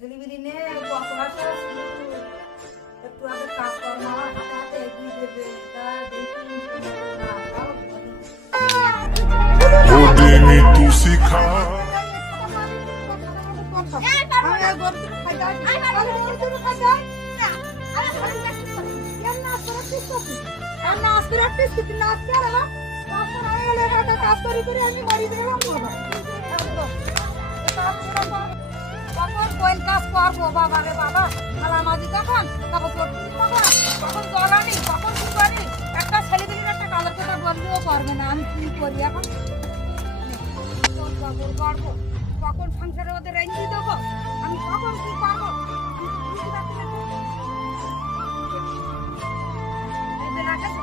ছেলেবিলি নে বকবাসা শুরু একটু আগে কাজ কর্ম আমার হাতে হাতে এগিয়ে দেবে তা দেখি না তাও বলি वो देनी तू सिखा কাজ করবো বাবা রে বাবা মাঝি যখন তখন জলানি তখন কি করি একটা ছেলেদের একটা কালো কথা বললেও করবে না আমি কি করি এখন করবো কখন সংসারে ওদের রেঞ্জি দেবো আমি কখন কি করবো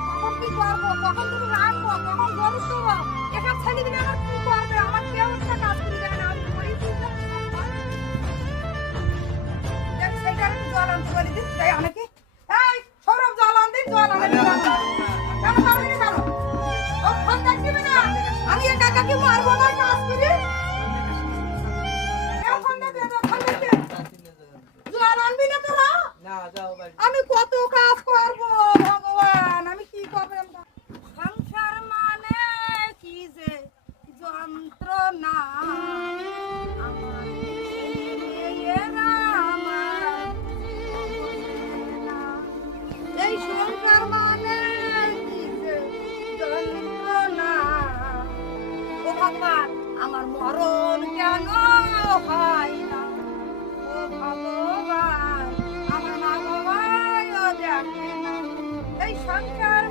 কখন কি করবো কখন তুমি রাখবো কখন গরু দেবো এসব ছেলেদের আমার কি করবে আমার কেউ একটা কাজ করে দেবে না আমি করি জল আনতে বলি দিন তাই অনেকে এই সৌরভ জল আন দিন জল আনে কেন পারবি না কেন ও ফোন দেখবি না আমি এই কাকাকে মারবো না কাজ করি এখন না দিয়ে ফোন দেখে জল আনবি না তোরা না যাও বাড়ি আমি কত কাজ করবো ভগবান আমি কি করব সংসার মানে কি যে যন্ত্রণা আমার মেয়েরা আমার এই সংসার মানে কি যে যন্ত্রণা ও ভগবান আমার মরণ কেন হয় না ও ভগবান আমার মা বাবাও দেখে না এই সংসার